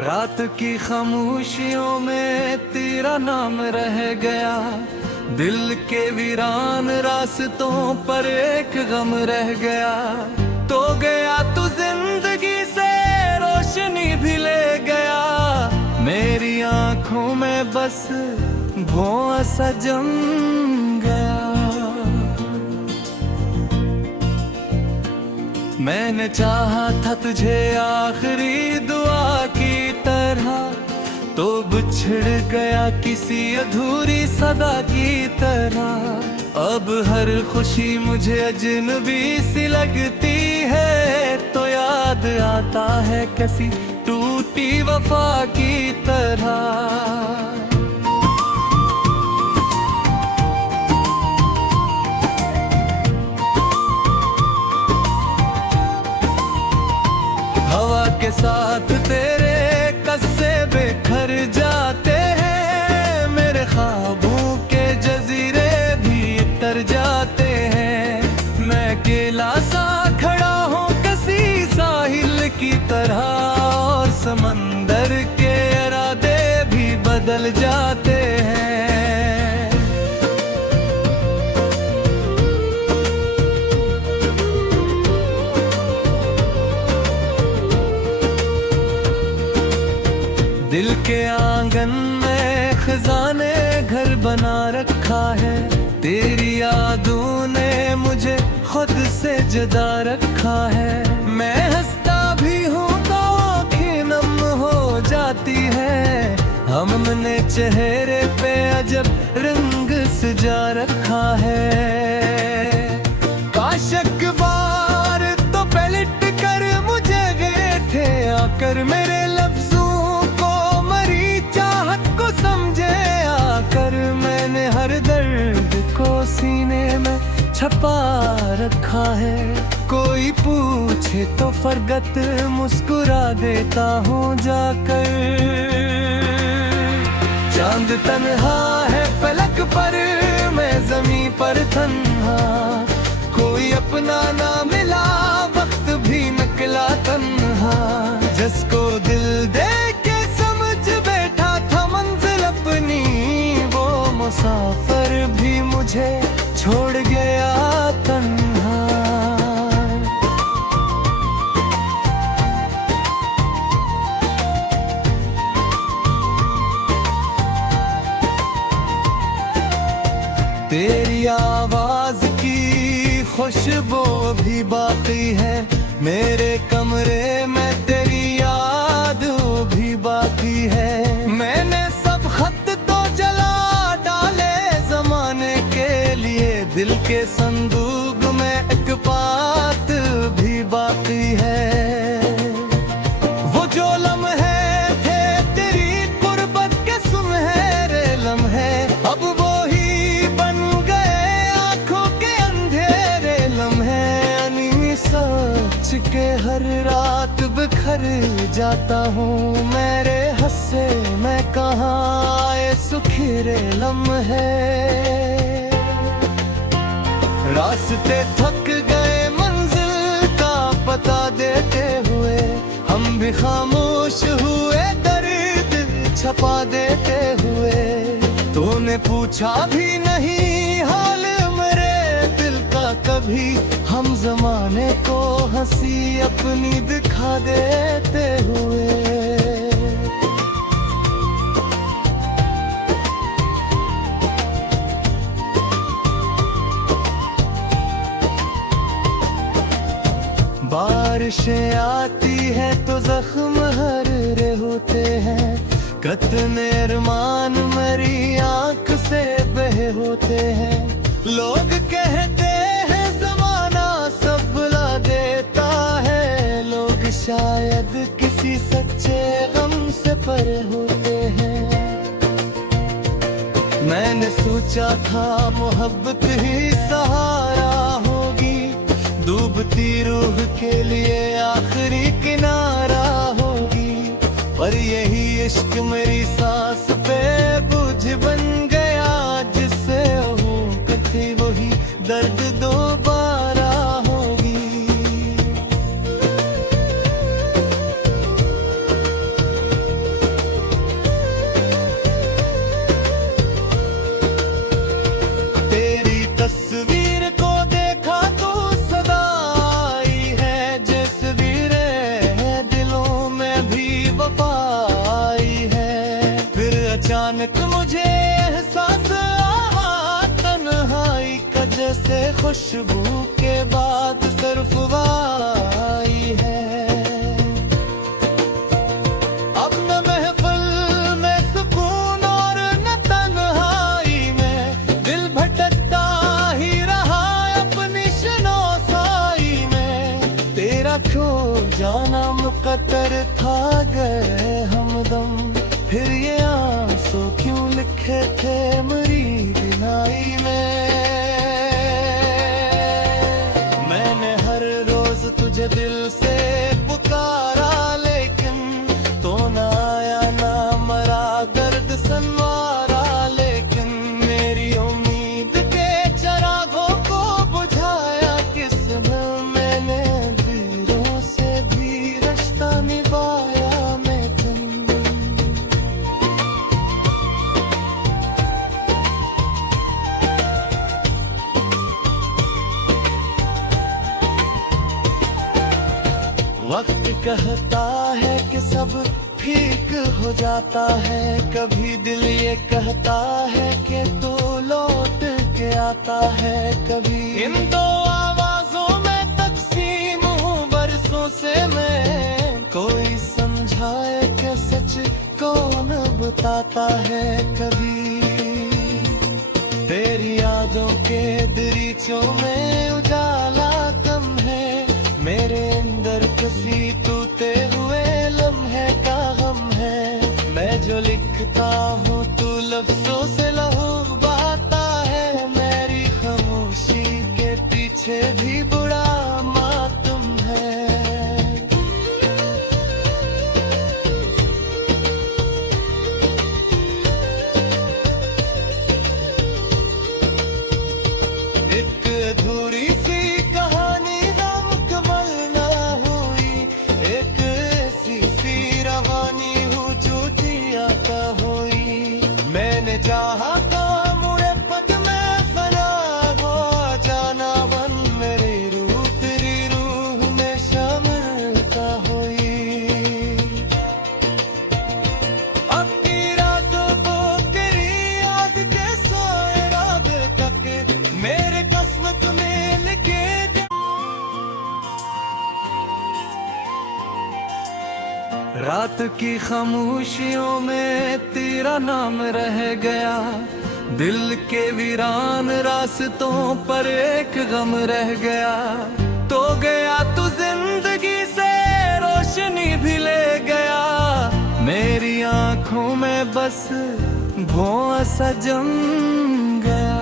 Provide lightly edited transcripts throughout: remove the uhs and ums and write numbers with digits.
रात की खामोशियों में तेरा नाम रह गया, दिल के वीरान रास्तों पर एक गम रह गया। तो गया तू जिंदगी से रोशनी भी ले गया, मेरी आंखों में बस धुआं सा जम गया। मैंने चाहा था तुझे आखिरी दुआ की तरह, तो बिछड़ गया किसी अधूरी सदा की तरह। अब हर खुशी मुझे अजनबी सी लगती है, तो याद आता है कैसी टूटी वफा की तरह। हवा के साथ तेरे कस्से बिखर जाते हैं, मेरे ख्वाबों के जजीरे भी तर जाते हैं। मैं अकेला सा खड़ा हूँ किसी साहिल की तरह, और समंदर के इरादे भी बदल जाते हैं। दिल के आंगन में खजाने घर बना रखा है, तेरी यादों ने मुझे खुद से जुदा रखा है। मैं हंसता भी हूँ तो आँखें नम हो जाती है, हमने चेहरे पे अजब रंग सजा रखा है। काश एक बार तो पलट कर मुझे गए थे आकर, मेरे लफ्जों आकर। मैंने हर दर्द को सीने में छपा रखा है, कोई पूछे तो फरगत मुस्कुरा देता हूँ जाकर। चांद तन्हा है फलक पर, मैं ज़मीं पर तन्हा, कोई अपना ना मिला वक्त भी निकला तन्हा। जिसको दिल दे के समझ बैठा था मंजिल अपनी, वो मुसाफिर भी मुझे छोड़ गया तन्हा। तेरी आवाज की खुशबू भी बाकी है, मेरे कमरे में तेरी याद भी बाकी है। मैंने सब खत तो जला डाले जमाने के लिए, दिल के संदूक में एक बात भी बाकी है। वो जो लम्हे थे तेरी कुर्बत के सुनहरे लम्हे, अब वो ही बन गए आंखों के अंधेरे लम्हे। अनी सोच के हर रात बिखर जाता हूँ, मेरे हंसे मैं कहाँ आए सुखीरे लम्हे। रास्ते थक गए मंजिल का पता देते हुए, हम भी खामोश हुए दर्द छपा देते हुए। तूने पूछा भी नहीं हाल मेरे दिल का कभी, हम जमाने को हंसी अपनी दिखा देते हुए। बारिशें आती है तो जख्म हरे होते हैं, कतने अरमान मेरी आंख से बहे होते हैं। लोग कहते हैं जमाना सब भुला देता है, लोग शायद किसी सच्चे गम से परे होते हैं। मैंने सोचा था मोहब्बत ही सहारा होगी, डूबती रूह के लिए आखिरी किनारा होगी। पर यही इश्क मेरी सांस पे बोझ बन गया, जिससे भूख थी वही दर्द दोबारा होगी। खुशबू के बाद सिर्फ आई है। अब न महफिल में सुकून और न तन्हाई में, दिल भटकता ही रहा अपनी शनासाई में। तेरा खो जाना मुकद्दर था, गए हमदम फिर ये आंसू क्यों लिखे थे मेरी बिनाई में। मैंने हर रोज तुझे दिल से पुकारा, लेकिन तो ना आया ना मरा दर्द संवारा। लेकिन मेरी उम्मीद के चरागों को बुझाया किसने, मैंने दिलों से भी रिश्ता निभाया मैं तुम। वक्त कहता है कि सब ठीक हो जाता है, कभी दिल ये कहता है कि तू लौट के आता है। कभी इन दो आवाजों में तकसीम हूँ बरसों से मैं, कोई समझाए कि सच कौन बताता है। कभी तेरी यादों के दरीचों में उजाला कम है, मेरे अंदर किसी टूटे हुए लम्हे का गम है। मैं जो लिखता हूँ तू लफ्जों से लहू बहाता है, मेरी खामोशी के पीछे भी बुरा मातम है। एक अधूरी सी कहानी मुकम्मल ना हुई, एक ऐसी सी रवानी हूँ झूठी आता हुई। मैंने चाहा था मुड़े पद में फना हो जाना बन, मेरी रूह तेरी रूह में शामिल का हुई। अब की रातों को तेरी याद के सोए रात तक, मेरे किस्मत में लिखे रात की खामोशियों में तेरा नाम रह गया। दिल के वीरान रास्तों पर एक गम रह गया। तो गया तू जिंदगी से रोशनी भी ले गया, मेरी आंखों में बस धुआं सा जम गया।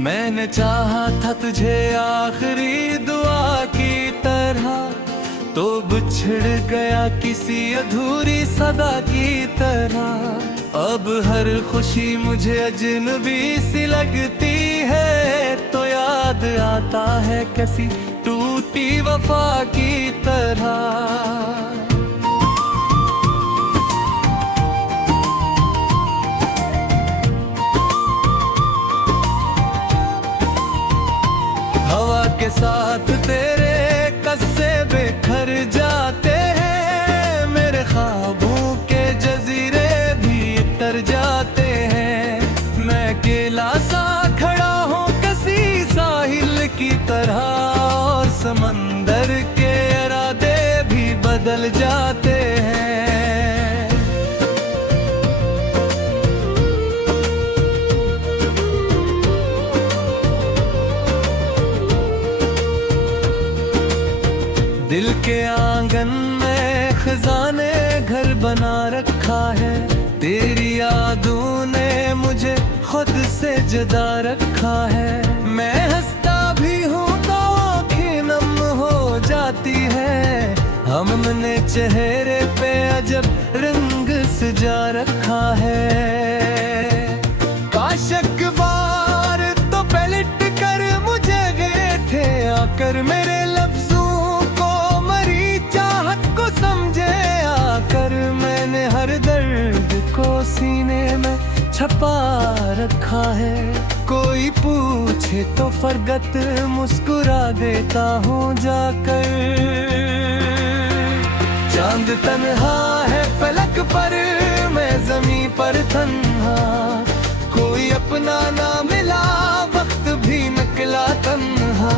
मैंने चाहा था तुझे आखिरी दुआ की तरह, तो बिछड़ गया किसी अधूरी सदा की तरह। अब हर खुशी मुझे अजनबी सी लगती है, तो याद आता है कैसी टूटी वफा की तरह। हवा के साथ तेरे कस्से बिखर जाते हैं, मेरे ख्वाबों के जजीरे भी तर जाते हैं। मैं अकेला सा खड़ा हूँ किसी साहिल की तरह, और समंदर के इरादे भी बदल जाते हैं। दिल के आंगन में खजाने घर बना रखा है, तेरी यादों ने मुझे खुद से जुदा रखा है। मैं हंसता भी हूँ तो आँखें नम हो जाती है, हमने चेहरे पे अजब रंग सजा रखा है। काशक बार तो पलट कर मुझे गए थे आकर, मेरे लफ्जों समझे आकर। मैंने हर दर्द को सीने में छपा रखा है, कोई पूछे तो फरगत मुस्कुरा देता हूँ जाकर। चांद तन्हा है फलक पर, मैं जमीन पर तन्हा, कोई अपना ना मिला, वक्त भी निकला तन्हा।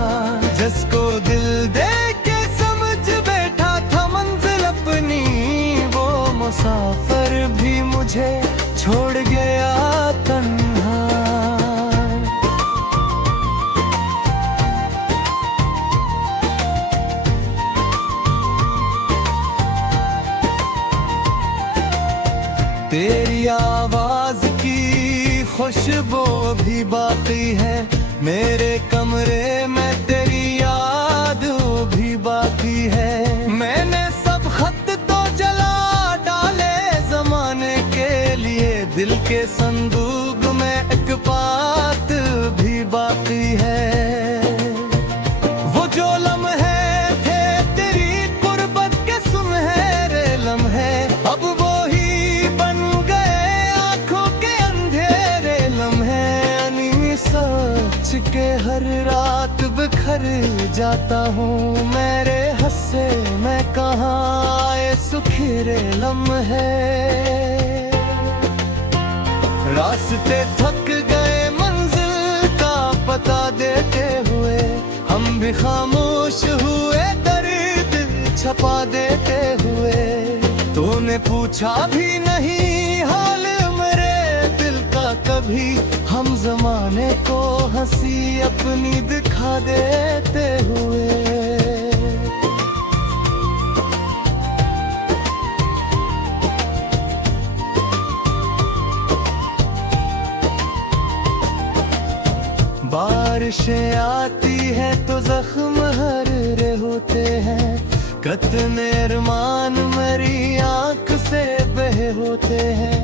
जिसको दिल दे के समझ बैठा था मंजिल अपनी, वो मुसाफिर भी मुझे छोड़ गया तन्हा। तेरी आवाज की खुशबू भी बाकी है, मेरे कमरे में तेरी याद भी बाकी है। मैंने सब खत तो जला डाले जमाने के लिए, दिल के संदूक में एक बात भी बाकी है। वो जो लम्हे थे तेरी कुर्बत के सुनहरे लम्हे, अब वो ही बन गए आंखों के अंधेरे लम्हे। अनी सोच के हर रात बिखर जाता हूँ, मेरे हंसे मैं कहाँ आए सुखीरे लम्हे। रास्ते थक गए मंजिल का पता देते हुए, हम भी खामोश हुए दर्द छपा देते हुए। तूने पूछा भी नहीं हाल मेरे दिल का कभी, हम जमाने को हंसी अपनी दिखा देते हुए। बारिशें आती है तो जख्म हरे होते हैं, कतने अरमान मेरी आंख से बहे होते हैं।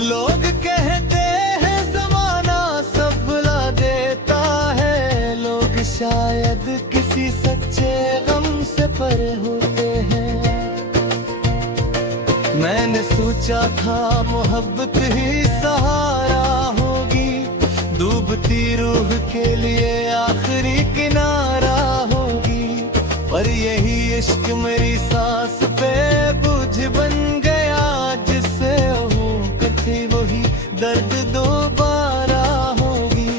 लोग कहते हैं जमाना सब भुला देता है, लोग शायद किसी सच्चे गम से परे होते हैं। मैंने सोचा था मोहब्बत ही सहारा होगी, डूबती रूह के लिए आखिरी किनारा होगी। पर यही इश्क मेरी सांस पे बोझ बन गया, जिससे हूँ थी वही दर्द दोबारा होगी।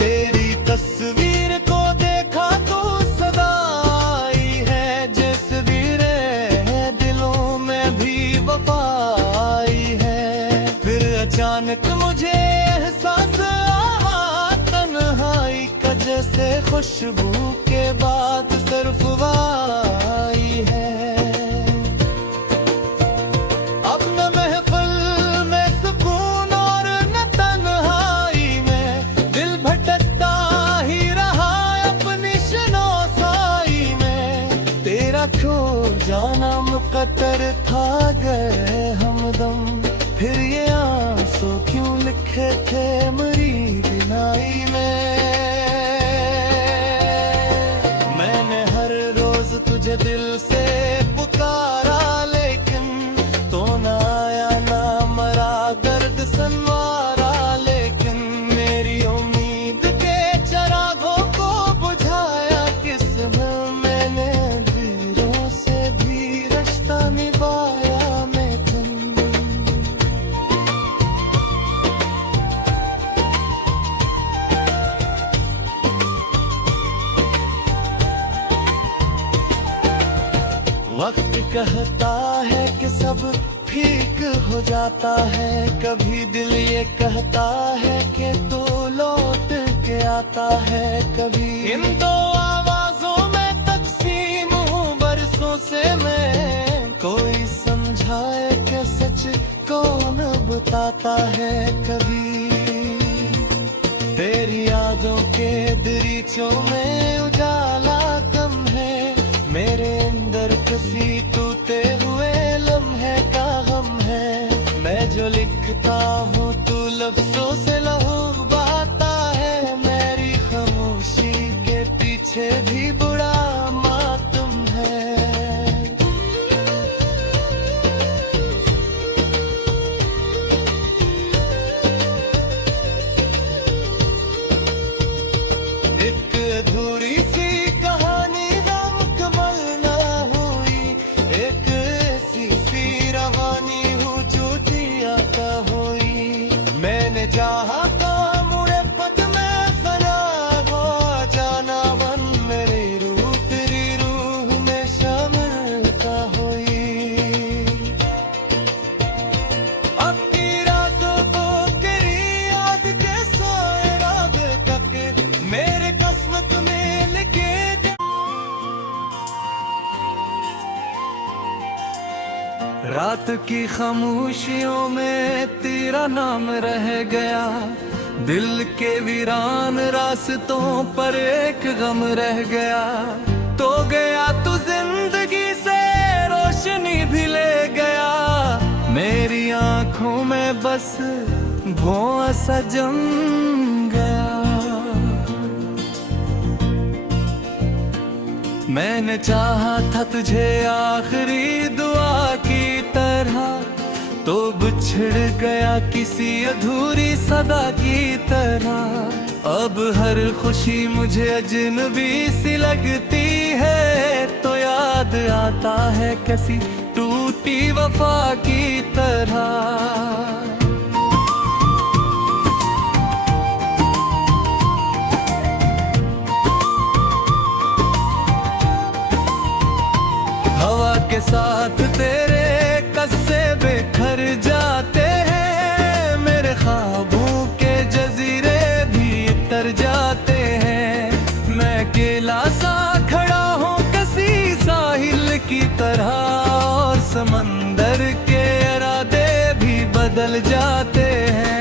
तेरी तस्वीर को देखा तो सदा आई है, जस्वीरें हैं दिलों में भी वफा आई है। फिर अचानक मुझे एहसास आया तन्हाई का, जैसे खुशबू के बाद सिर्फ आई है। अब न महफिल में सुकून और न तन्हाई में, दिल भटकता ही रहा अपनी शनौसाई में। तेरा खो जाना मुकद्दर था गए हमदम, फिर ये आंसू क्यों लिखे थे मेरी बिनाई में। मैंने हर रोज तुझे दिल से पुकारा, लेकिन तो ना आया ना मरा दर्द संवारा। लेकिन मेरी उम्मीद के चरागों को बुझाया किसने, मैंने अंधेरों से भी रिश्ता निभाया मैं तुम। वक्त कहता है कि सब ठीक हो जाता है, कभी दिल ये कहता है कि तू लौट के आता है। कभी इन दो आवाजों में तकसीम हूँ बरसों से मैं, कोई समझाए कि सच कौन बताता है। कभी तेरी यादों के दरीचों में उजाला कम है, मेरे अंदर किसी टूटे हुए लम्हे का गम है। मैं जो लिखता हूँ तू लफ्जों से लहू बहाता है, मेरी खामोशी के पीछे भी बुरा मातम है। एक रात की खामोशियों में तेरा नाम रह गया, दिल के वीरान रास्तों पर एक गम रह गया। तो गया तू जिंदगी से रोशनी भी ले गया, मेरी आंखों में बस धुआं सा जम गया। मैंने चाहा था तुझे आखिरी दुआ की तरह, तो बिछड़ गया किसी अधूरी सदा की तरह। अब हर खुशी मुझे अजनबी सी लगती है, तो याद आता है कैसी टूटी वफा की तरह। हवा के साथ तेरे कस्से बिखर जाते हैं, मेरे ख्वाबों के जजीरे भी तर जाते हैं। मैं अकेला सा खड़ा हूँ किसी साहिल की तरह, और समंदर के इरादे भी बदल जाते हैं।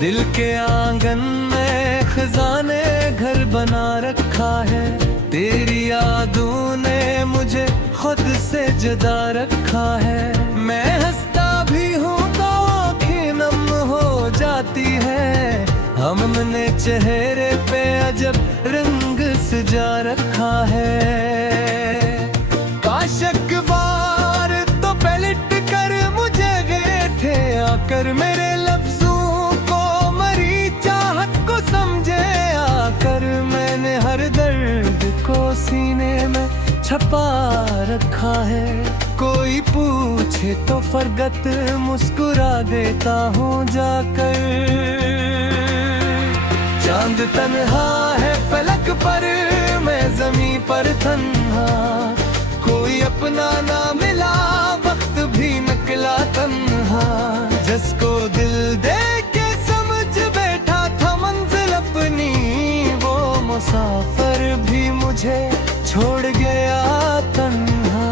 दिल के आंगन में खजाने घर बना रखा है, तेरी यादों ने मुझे खुद से जुदा रखा है। मैं हंसता भी हूँ तो आँखें नम हो जाती है, हमने चेहरे पे अजब रंग सजा रखा है। काश एक बार तो पलट कर मुझे गए थे आकर, मेरे लफ्जों समझे आकर। मैंने हर दर्द को सीने में छपा रखा है, कोई पूछे तो फरगत मुस्कुरा देता हूँ जाकर। चांद तन्हा है फलक पर, मैं ज़मीं पर तन्हा, कोई अपना ना मिला वक्त भी निकला तन्हा। जिसको दिल दे मुसाफिर भी मुझे छोड़ गया तन्हा।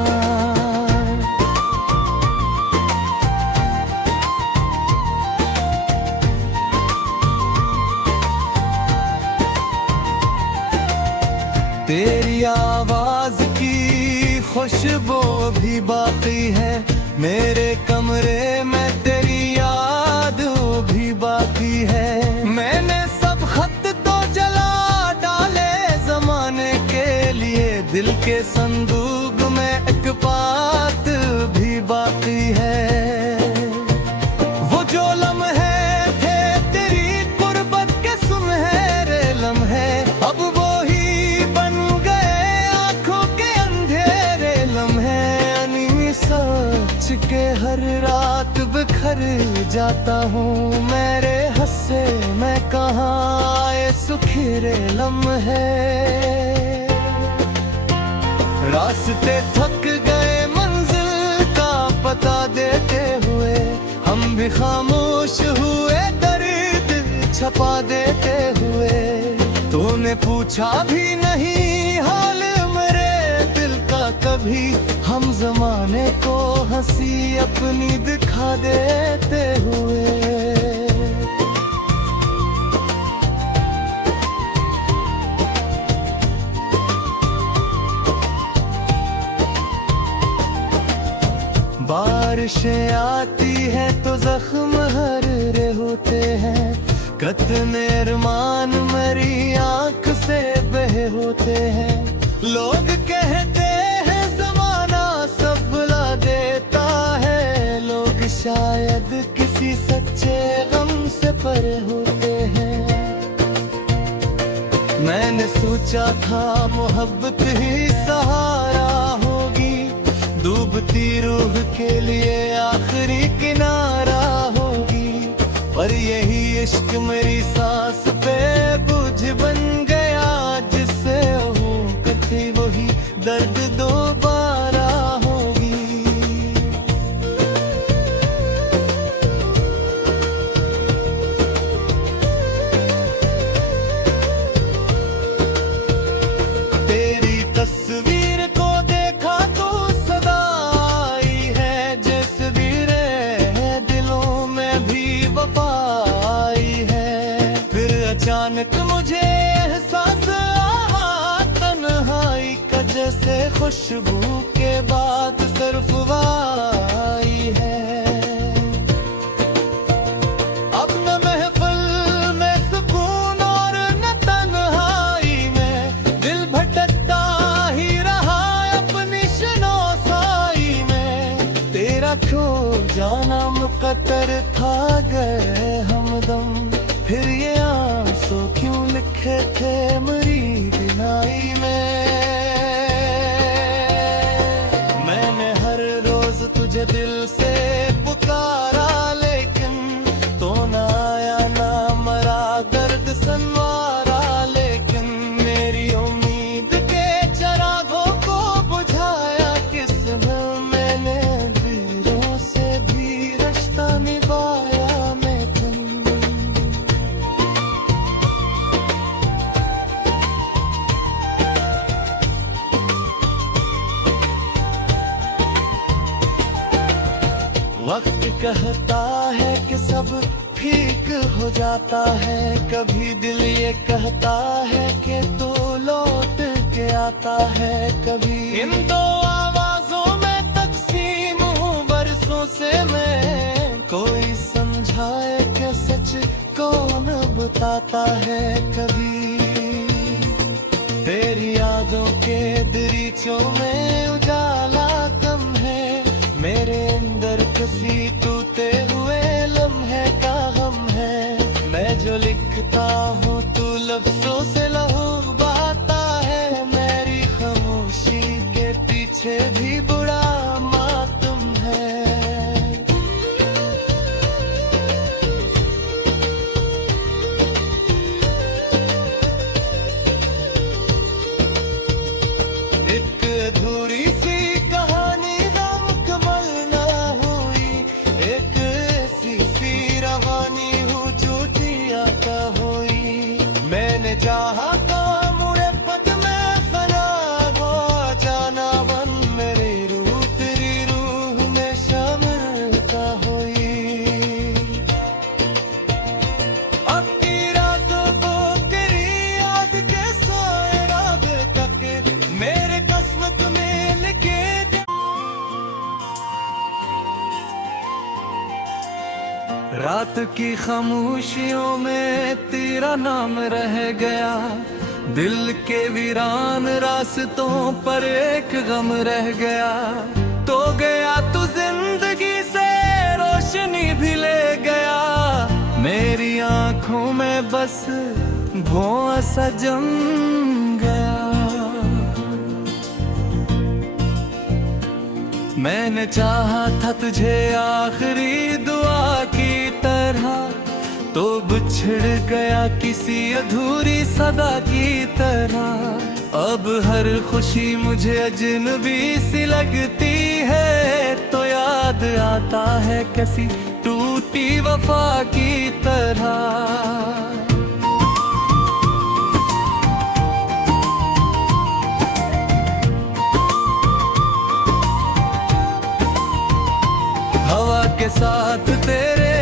तेरी आवाज की खुशबू भी बाकी है, मेरे कमरे में तेरी याद भी बाकी है। मैंने सब खत दिल के संदूक में एक बात भी बाकी है। वो जो लम्हे थे तेरी कुर्बत के सुनहरे लम्हे, अब वो ही बन गए आंखों के अंधेरे लम्हे। अनीनी सोच के हर रात बिखर जाता हूँ, मेरे हंसे मैं कहाँ आए सुखीरे लम्हे। रास्ते थक गए मंजिल का पता देते हुए, हम भी खामोश हुए दर्द छपा देते हुए। तूने पूछा भी नहीं हाल मेरे दिल का कभी, हम जमाने को हंसी अपनी दिखा देते हुए। बारिशें आती है तो जख्म हरे होते हैं, कतने अरमान मेरी आंख से बहे होते हैं। लोग कहते हैं जमाना सब भुला देता है, लोग शायद किसी सच्चे गम से परे होते हैं। मैंने सोचा था मोहब्बत ही सहारा होगी, डूबती रूह के लिए आखिरी किनारा होगी। पर यही इश्क मेरी सांस पे बोझ बन गया, जिससे हो कथी वही दर्द दोबारा होगी। अचानक मुझे एहसास आया, तन्हाई का जैसे खुशबू के बाद सिर्फ आई है। अब न महफिल में सुकून और न तन्हाई में, दिल भटकता ही रहा अपनी शनासाई में। तेरा खो जाना मुकद्दर था, गए हमदम फिर ये आंसू क्यों लिखे थे मेरी बिनाई में। मैंने हर रोज तुझे दिल से पुकारा, लेकिन तो ना आया ना मरा दर्द संवारा। लेकिन मेरी उम्मीद के चरागों को बुझाया किसने, मैंने वीरों से भी रिश्ता निभाया मैं तुम। वक्त कहता है कि सब ठीक हो जाता है, कभी दिल ये कहता है कि तू लौट के आता है। कभी इन दो आवाजों में तकसीम हूँ बरसों से मैं, कोई समझाए कि सच कौन बताता है। कभी तेरी यादों के दरीचों में उजाला कम है, मेरे अंदर किसी टूटे हुए लम्हे का गम है। मैं जो लिखता हूँ तू लफ्जों से लहू बहाता है, मेरी खामोशी के पीछे भी बुरा मातम है। एक अधूरी सी कहानी मुकम्मल ना हुई, एक ऐसी सी रवानी हूँ झूठी आता हुई। मैंने चाहा था मुड़े पद में फना हो जाना बन, मेरी रूह तेरी रूह में शामिल का हुई। अब की रातों को तेरी याद के सोए रात तक, मेरे किस्मत में लिखे रात की खामोशियों में तेरा नाम रह गया। दिल के वीरान रास्तों पर एक गम रह गया। तो गया तू जिंदगी से रोशनी भी ले गया, मेरी आंखों में बस धुआं सा जम गया। मैंने चाहा था तुझे आखिरी दुआ की तरह, तो बिछड़ गया किसी अधूरी सदा की तरह। अब हर खुशी मुझे अजनबी सी लगती है, तो याद आता है किसी टूटी वफा की तरह। हवा के साथ तेरे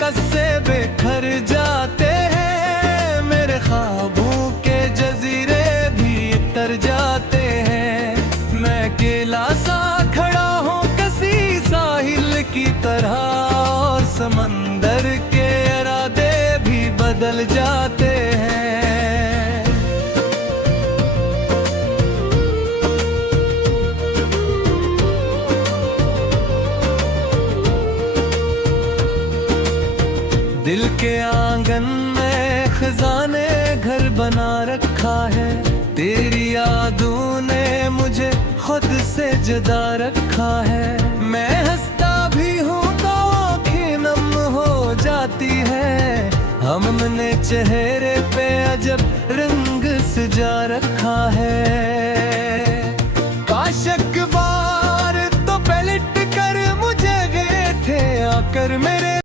कस्से बिखर जाते हैं, मेरे ख्वाबों के जजीरे भी तर जाते हैं। मैं अकेला सा खड़ा हूँ किसी साहिल की तरह, और समंदर के इरादे भी बदल जाते हैं। दिल के आंगन में खजाने घर बना रखा है, तेरी यादों ने मुझे खुद से जुदा रखा है। मैं हंसता भी हूँ तो आँखें नम हो जाती है, हमने चेहरे पे अजब रंग सजा रखा है। काश एक बार तो पलट कर मुझे गए थे आकर मेरे